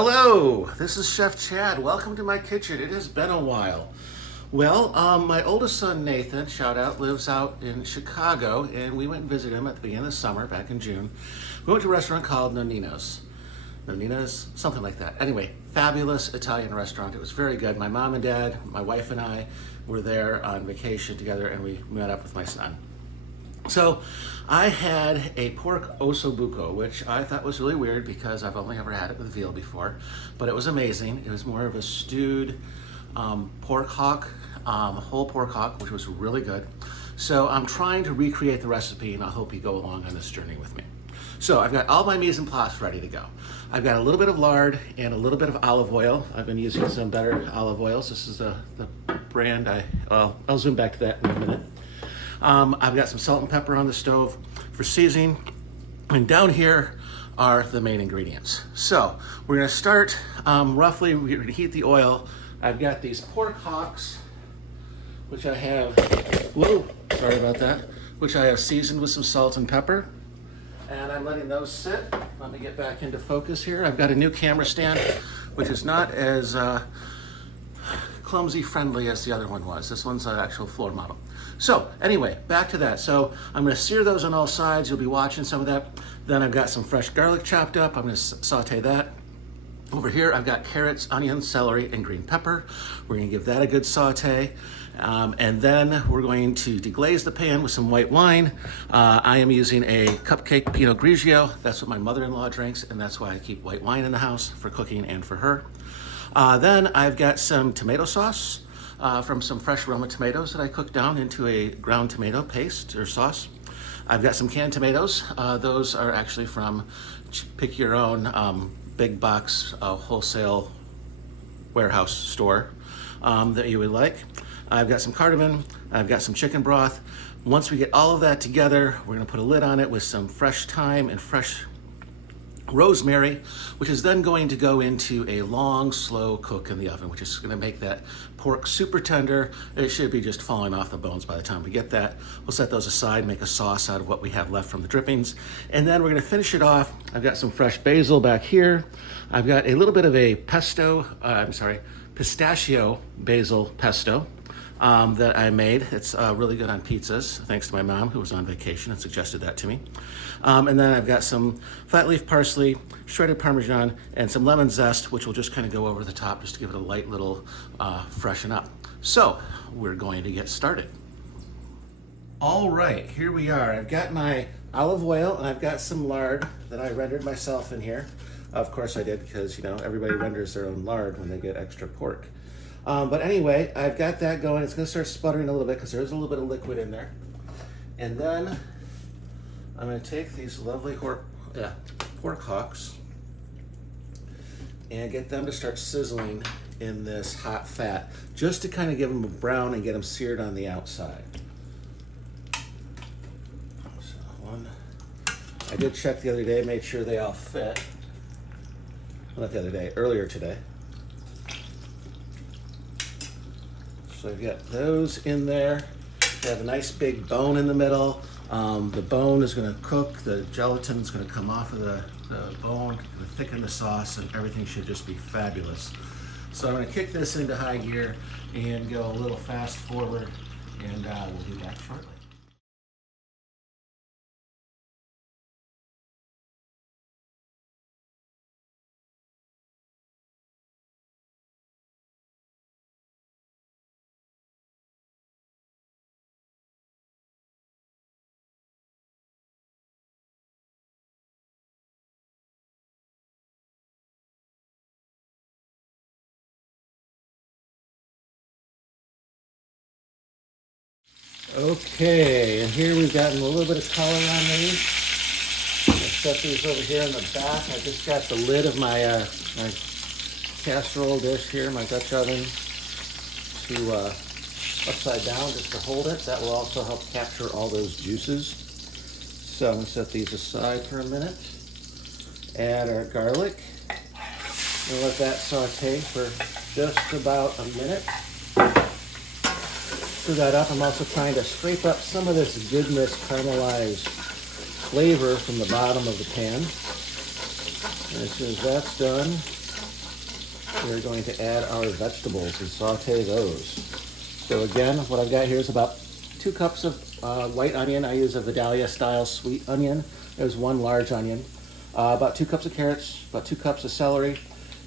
Hello, this is Chef Chad. Welcome to my kitchen. It has been a while. Well, my oldest son Nathan, shout out, lives out in Chicago, and we went and visited him at the beginning of the summer, back in June. We went to a restaurant called Nonino's. Nonino's, something like that. Anyway, fabulous Italian restaurant. It was very good. My mom and dad, my wife and I were there on vacation together, and we met up with my son. So I had a pork osso buco, which I thought was really weird because I've only ever had it with veal before, but it was amazing. It was more of a stewed pork hock, whole pork hock, which was really good. So I'm trying to recreate the recipe, and I hope you go along on this journey with me. So I've got all my mise en place ready to go. I've got a little bit of lard and a little bit of olive oil. I've been using some better olive oils. This is the brand I'll zoom back to that in a minute. I've got some salt and pepper on the stove for seasoning. And down here are the main ingredients. So we're gonna start roughly, we're gonna heat the oil. I've got these pork hocks, which I have, sorry about that, which I have seasoned with some salt and pepper. And I'm letting those sit. Let me get back into focus here. I've got a new camera stand, which is not as clumsy friendly as the other one was. This one's an actual floor model. So anyway, back to that. So I'm gonna sear those on all sides. You'll be watching some of that. Then I've got some fresh garlic chopped up. I'm gonna saute that. Over here, I've got carrots, onions, celery, and green pepper. We're gonna give that a good saute. And then we're going to deglaze the pan with some white wine. I am using a cupcake Pinot Grigio. That's what my mother-in-law drinks, and that's why I keep white wine in the house for cooking and for her. Then I've got some tomato sauce from some fresh Roma tomatoes that I cooked down into a ground tomato paste or sauce. I've got some canned tomatoes. Those are actually from pick your own big box wholesale warehouse store that you would like. I've got some cardamom, I've got some chicken broth. Once we get all of that together, we're gonna put a lid on it with some fresh thyme and fresh rosemary, which is then going to go into a long, slow cook in the oven, which is gonna make that pork super tender. It should be just falling off the bones by the time we get that. We'll set those aside, make a sauce out of what we have left from the drippings. And then we're gonna finish it off. I've got some fresh basil back here. I've got a little bit of a pistachio basil pesto that I made. It's really good on pizzas, thanks to my mom who was on vacation and suggested that to me. And then I've got some flat leaf parsley, shredded Parmesan, and some lemon zest, which will just kind of go over the top just to give it a light little freshen up. So we're going to get started. All right, here we are. I've got my olive oil and I've got some lard that I rendered myself in here. Of course I did, because everybody renders their own lard when they get extra pork. But anyway, I've got that going. It's gonna start sputtering a little bit because there's a little bit of liquid in there. And then I'm gonna take these lovely pork hocks and get them to start sizzling in this hot fat, just to kind of give them a brown and get them seared on the outside. So I did check the other day, made sure they all fit. Well, not the other day, earlier today. So I've got those in there. They have a nice big bone in the middle. The bone is gonna cook, the gelatin is gonna come off of the bone, gonna thicken the sauce, and everything should just be fabulous. So I'm gonna kick this into high gear and go a little fast forward, and we'll be back shortly. Okay, and here we've gotten a little bit of color on these. I'll set these over here in the back. I just got the lid of my casserole dish here, my Dutch oven, to upside down just to hold it. That will also help capture all those juices. So I'm gonna set these aside for a minute. Add our garlic. And let that saute for just about a minute. Stir that up. I'm also trying to scrape up some of this goodness, caramelized flavor from the bottom of the pan. And as soon as that's done, we're going to add our vegetables and saute those. So again, what I've got here is about 2 cups of white onion. I use a Vidalia style sweet onion. There's 1 large onion. About 2 cups of carrots, about 2 cups of celery,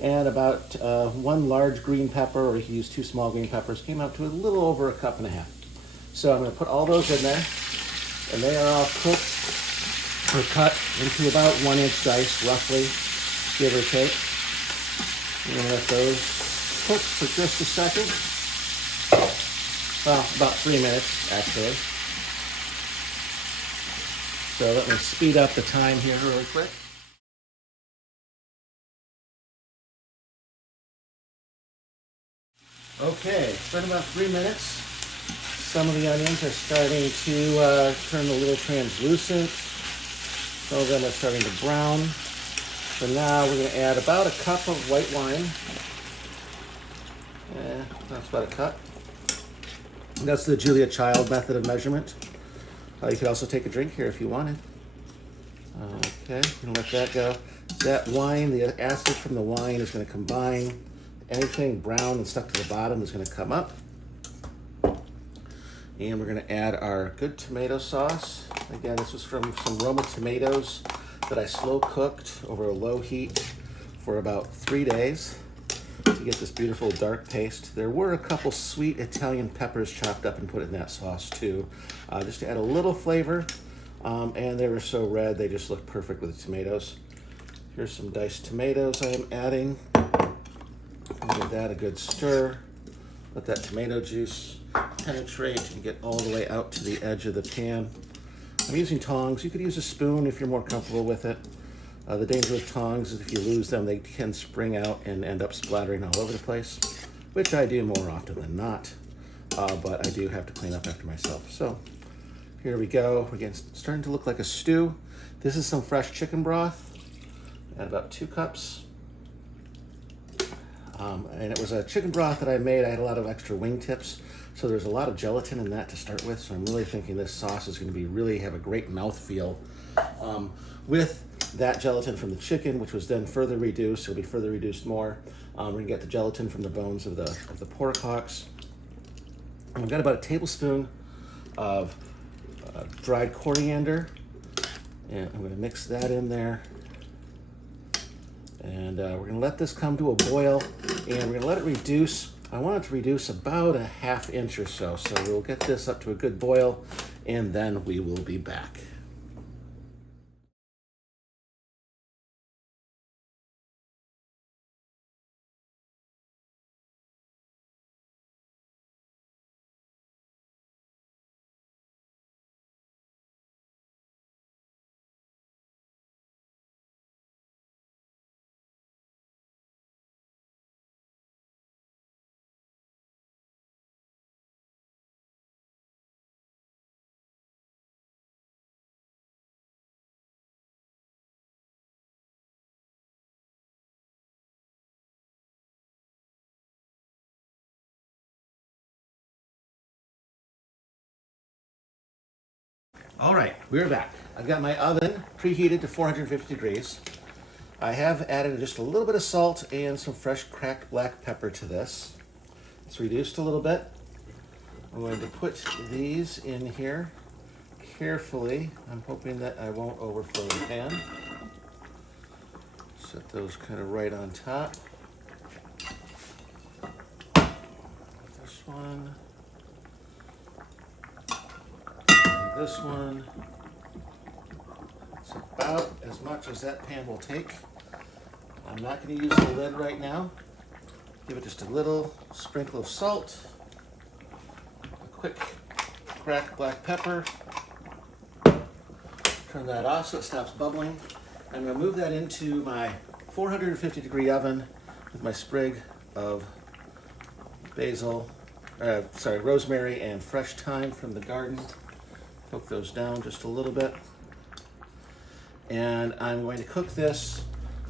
and about 1 large green pepper, or you can use 2 small green peppers. Came out to a little over 1.5 cups. So I'm going to put all those in there, and they are all cooked or cut into about 1-inch dice, roughly, give or take. I'm going to let those cook for just a second. Well, about 3 minutes, actually. So let me speed up the time here really quick. Okay, it's been about 3 minutes. Some of the onions are starting to turn a little translucent. Some of them are starting to brown. So now we're going to add about 1 cup of white wine. That's about 1 cup. That's the Julia Child method of measurement. You could also take a drink here if you wanted. Okay, and let that go. That wine, the acid from the wine is going to combine. Anything brown and stuck to the bottom is going to come up. And we're going to add our good tomato sauce. Again, this was from some Roma tomatoes that I slow cooked over a low heat for about 3 days to get this beautiful dark paste. There were a couple sweet Italian peppers chopped up and put in that sauce too, just to add a little flavor. And they were so red, they just looked perfect with the tomatoes. Here's some diced tomatoes I am adding. Give that a good stir. Let that tomato juice penetrate and get all the way out to the edge of the pan. I'm using tongs. You could use a spoon if you're more comfortable with it. The danger with tongs is if you lose them, they can spring out and end up splattering all over the place, which I do more often than not, but I do have to clean up after myself. So here we go. Again, it's starting to look like a stew. This is some fresh chicken broth. Add about 2 cups. And it was a chicken broth that I made. I had a lot of extra wing tips, so there's a lot of gelatin in that to start with. So I'm really thinking this sauce is going to be really have a great mouthfeel. With that gelatin from the chicken, which was then further reduced, it'll be further reduced more. We're going to get the gelatin from the bones of the pork hocks. And we've got about 1 tablespoon of dried coriander, and I'm going to mix that in there. And we're going to let this come to a boil, and we're going to let it reduce. I want it to reduce about 1/2 inch or so. So we'll get this up to a good boil, and then we will be back. All right, we're back. I've got my oven preheated to 450 degrees. I have added just a little bit of salt and some fresh cracked black pepper to this. It's reduced a little bit. I'm going to put these in here carefully. I'm hoping that I won't overflow the pan. Set those kind of right on top. This one. This one. It's about as much as that pan will take. I'm not going to use the lid right now. Give it just a little sprinkle of salt, a quick cracked black pepper. Turn that off so it stops bubbling. I'm going to move that into my 450 degree oven with my sprig of rosemary and fresh thyme from the garden. Cook those down just a little bit. And I'm going to cook this.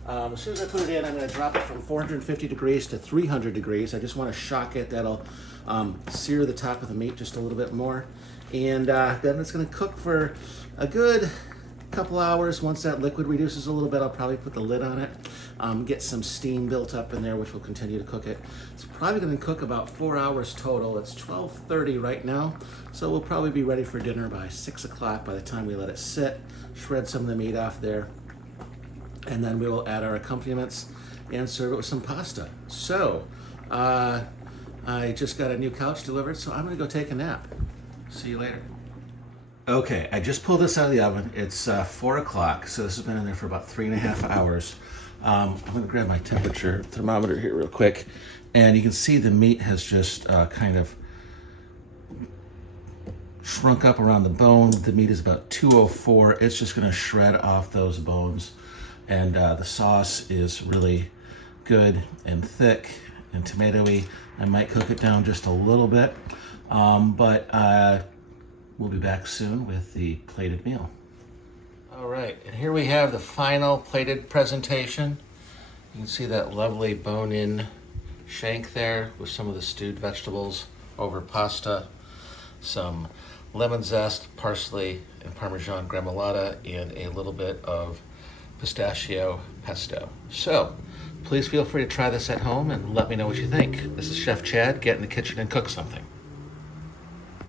As soon as I put it in, I'm going to drop it from 450 degrees to 300 degrees. I just want to shock it. That'll sear the top of the meat just a little bit more. And then it's going to cook for a good couple hours. Once that liquid reduces a little bit, I'll probably put the lid on it, get some steam built up in there, which will continue to cook it. It's probably going to cook about 4 hours total. It's 12:30 right now, so we'll probably be ready for dinner by 6 o'clock by the time we let it sit, shred some of the meat off there, and then we will add our accompaniments and serve it with some pasta. So, I just got a new couch delivered, so I'm going to go take a nap. See you later. Okay, I just pulled this out of the oven. It's 4 o'clock, so this has been in there for about 3.5 hours. I'm going to grab my temperature thermometer here real quick, and you can see the meat has just kind of shrunk up around the bone. The meat is about 204. It's just going to shred off those bones, and the sauce is really good and thick and tomatoey. I might cook it down just a little bit, but we'll be back soon with the plated meal. All right, and here we have the final plated presentation. You can see that lovely bone-in shank there with some of the stewed vegetables over pasta, some lemon zest, parsley, and Parmesan gremolata, and a little bit of pistachio pesto. So, please feel free to try this at home and let me know what you think. This is Chef Chad. Get in the kitchen and cook something.